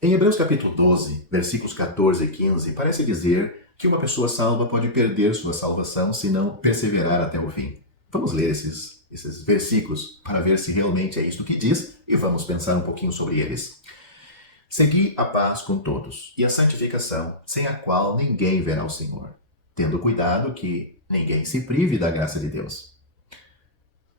Em Hebreus capítulo 12, versículos 14 e 15, parece dizer que uma pessoa salva pode perder sua salvação se não perseverar até o fim. Vamos ler esses versículos para ver se realmente é isto que diz e vamos pensar um pouquinho sobre eles. Segui a paz com todos e a santificação, sem a qual ninguém verá o Senhor, tendo cuidado que ninguém se prive da graça de Deus.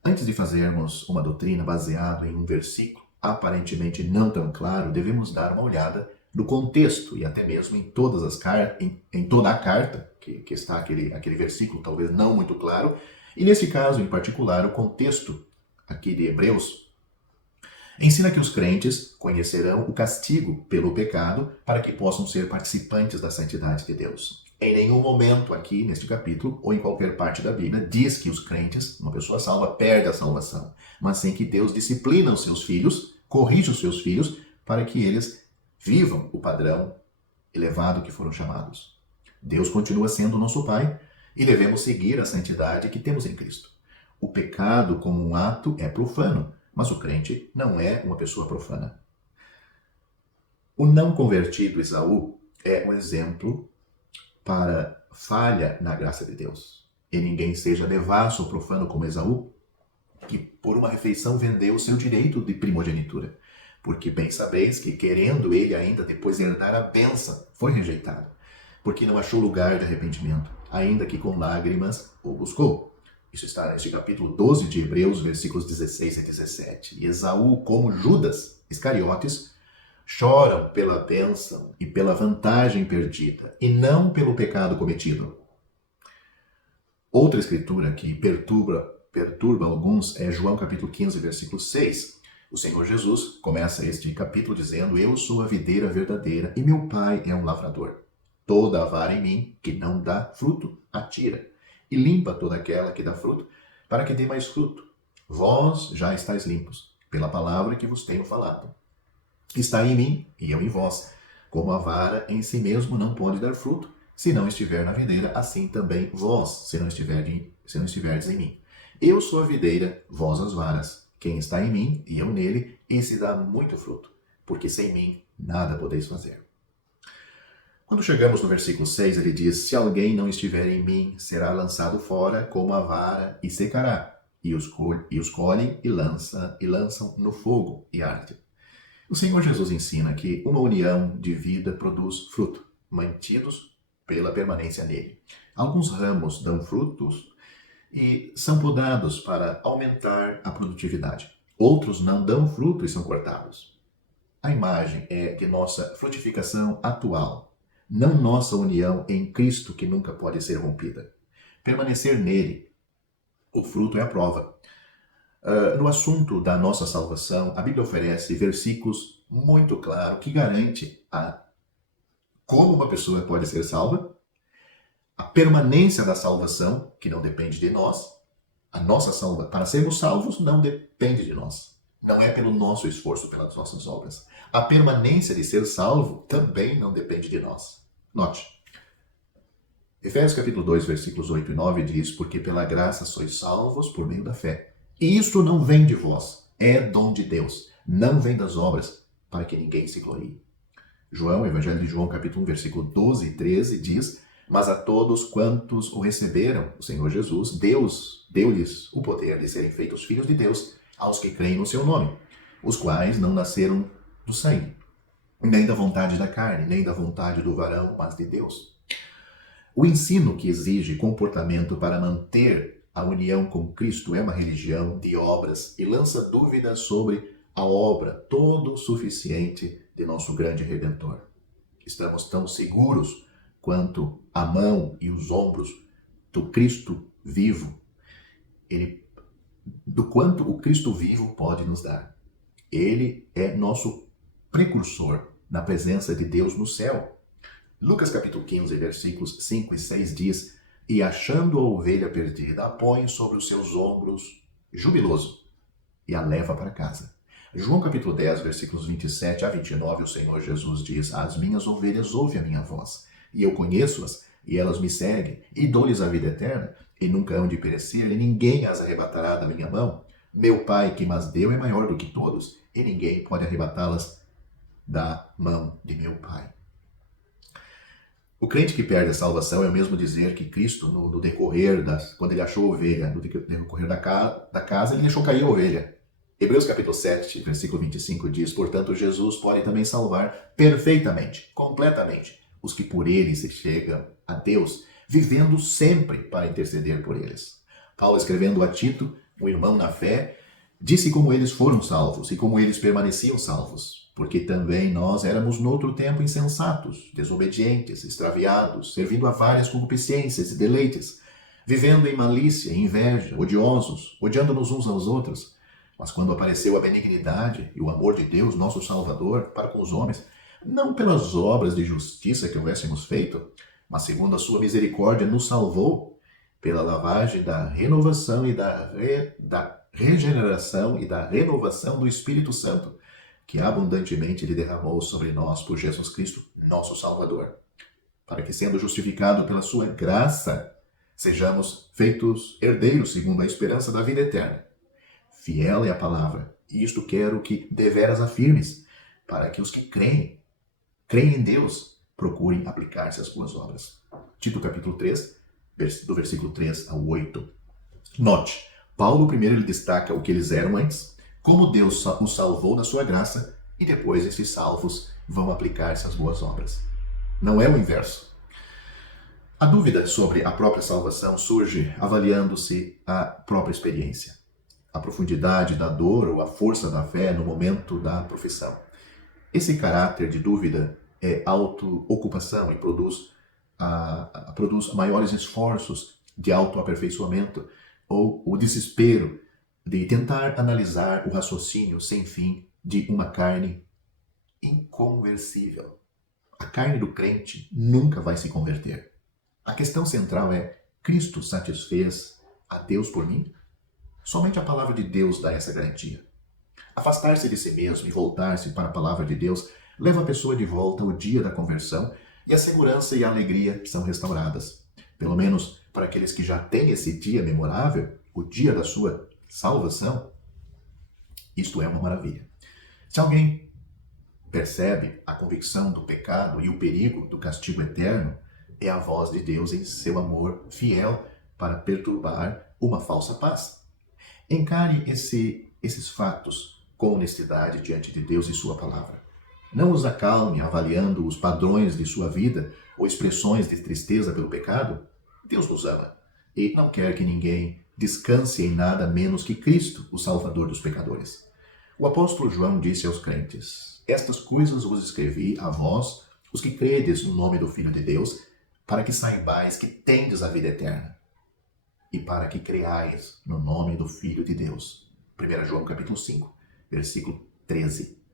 Antes de fazermos uma doutrina baseada em um versículo aparentemente não tão claro, devemos dar uma olhada no contexto e até mesmo em todas as em toda a carta que está aquele versículo, talvez não muito claro, e nesse caso em particular o contexto aqui de Hebreus ensina que os crentes conhecerão o castigo pelo pecado para que possam ser participantes da santidade de Deus. Em nenhum momento aqui neste capítulo ou em qualquer parte da Bíblia diz que os crentes, uma pessoa salva, perde a salvação, mas sim que Deus disciplina os seus filhos, corrige os seus filhos para que eles vivam o padrão elevado que foram chamados. Deus continua sendo nosso Pai e devemos seguir a santidade que temos em Cristo. O pecado como um ato é profano, mas o crente não é uma pessoa profana. O não convertido Esaú é um exemplo para falha na graça de Deus. E ninguém seja devasso ou profano como Esaú, que por uma refeição vendeu o seu direito de primogenitura. Porque bem sabeis que, querendo ele ainda depois herdar a bênção, foi rejeitado, porque não achou lugar de arrependimento, ainda que com lágrimas o buscou. Isso está neste capítulo 12 de Hebreus, versículos 16 e 17. E Esaú, como Judas Iscariotes, choram pela bênção e pela vantagem perdida, e não pelo pecado cometido. Outra escritura que perturba alguns é João capítulo 15, versículo 6. O Senhor Jesus começa este capítulo dizendo: Eu sou a videira verdadeira e meu Pai é um lavrador. Toda a vara em mim que não dá fruto, atira, e limpa toda aquela que dá fruto, para que dê mais fruto. Vós já estáis limpos, pela palavra que vos tenho falado. Está em mim e eu em vós. Como a vara em si mesmo não pode dar fruto, se não estiver na videira, assim também vós, se não estiverdes em mim. Eu sou a videira, vós as varas. Quem está em mim e eu nele, esse dá muito fruto, porque sem mim nada podeis fazer. Quando chegamos no versículo 6, ele diz: Se alguém não estiver em mim, será lançado fora como a vara e secará. E os colhem e lançam no fogo e arde. O Senhor Jesus ensina que uma união de vida produz fruto, mantidos pela permanência nele. Alguns ramos dão frutos e são podados para aumentar a produtividade. Outros não dão fruto e são cortados. A imagem é de nossa frutificação atual, não nossa união em Cristo que nunca pode ser rompida. Permanecer nele, o fruto é a prova. No assunto da nossa salvação, a Bíblia oferece versículos muito claros que garante como uma pessoa pode ser salva, a permanência da salvação, que não depende de nós, a nossa salvação, para sermos salvos, não depende de nós. Não é pelo nosso esforço, pelas nossas obras. A permanência de ser salvo também não depende de nós. Note, Efésios capítulo 2, versículos 8 e 9 diz: Porque pela graça sois salvos por meio da fé. E isto não vem de vós, é dom de Deus, não vem das obras, para que ninguém se glorie. Evangelho de João, capítulo 1, versículo 12 e 13 diz: Mas a todos quantos o receberam, o Senhor Jesus, Deus deu-lhes o poder de serem feitos filhos de Deus, aos que creem no seu nome, os quais não nasceram do sangue, nem da vontade da carne, nem da vontade do varão, mas de Deus. O ensino que exige comportamento para manter a união com Cristo é uma religião de obras e lança dúvidas sobre a obra todo suficiente de nosso grande Redentor. Estamos tão seguros quanto a mão e os ombros do Cristo vivo, do quanto o Cristo vivo pode nos dar. Ele é nosso precursor na presença de Deus no céu. Lucas capítulo 15, versículos 5 e 6 diz: E achando a ovelha perdida, a põe sobre os seus ombros, jubiloso, e a leva para casa. João capítulo 10, versículos 27 a 29, o Senhor Jesus diz: As minhas ovelhas ouvem a minha voz, e eu conheço-as, e elas me seguem, e dou-lhes a vida eterna, e nunca hão de perecer, e ninguém as arrebatará da minha mão. Meu Pai que mas deu é maior do que todos, e ninguém pode arrebatá-las da mão de meu Pai. O crente que perde a salvação é o mesmo dizer que Cristo, no decorrer quando ele achou a ovelha, no decorrer da casa, ele deixou cair a ovelha. Hebreus capítulo 7, versículo 25 diz: portanto, Jesus pode também salvar perfeitamente, completamente, os que por ele se chegam a Deus, vivendo sempre para interceder por eles. Paulo, escrevendo a Tito, um irmão na fé, disse como eles foram salvos e como eles permaneciam salvos, porque também nós éramos noutro tempo insensatos, desobedientes, extraviados, servindo a várias concupiscências e deleites, vivendo em malícia e inveja, odiosos, odiando-nos uns aos outros. Mas quando apareceu a benignidade e o amor de Deus, nosso Salvador, para com os homens, não pelas obras de justiça que houvéssemos feito, mas segundo a sua misericórdia nos salvou, pela lavagem da renovação e da regeneração e da renovação do Espírito Santo, que abundantemente Ele derramou sobre nós por Jesus Cristo, nosso Salvador, para que, sendo justificado pela sua graça, sejamos feitos herdeiros segundo a esperança da vida eterna. Fiel é a palavra, e isto quero que deveras afirmes, para que os que creem em Deus, procurem aplicar-se às boas obras. Tito capítulo 3, do versículo 3 ao 8. Note, Paulo primeiro ele destaca o que eles eram antes, como Deus os salvou na sua graça, e depois esses salvos vão aplicar-se às boas obras. Não é o inverso. A dúvida sobre a própria salvação surge avaliando-se a própria experiência, a profundidade da dor ou a força da fé no momento da profissão. Esse caráter de dúvida é auto-ocupação e produz maiores esforços de autoaperfeiçoamento ou o desespero de tentar analisar o raciocínio sem fim de uma carne inconversível. A carne do crente nunca vai se converter. A questão central é: Cristo satisfez a Deus por mim? Somente a palavra de Deus dá essa garantia. Afastar-se de si mesmo e voltar-se para a palavra de Deus leva a pessoa de volta ao dia da conversão e a segurança e a alegria são restauradas. Pelo menos para aqueles que já têm esse dia memorável, o dia da sua salvação, isto é uma maravilha. Se alguém percebe a convicção do pecado e o perigo do castigo eterno, é a voz de Deus em seu amor fiel para perturbar uma falsa paz. Encare esses fatos com honestidade diante de Deus e sua palavra. Não os acalme avaliando os padrões de sua vida ou expressões de tristeza pelo pecado. Deus nos ama e não quer que ninguém descanse em nada menos que Cristo, o Salvador dos pecadores. O apóstolo João disse aos crentes: estas coisas vos escrevi a vós, os que credes no nome do Filho de Deus, para que saibais que tendes a vida eterna e para que creais no nome do Filho de Deus. 1 João capítulo 5, versículo 13.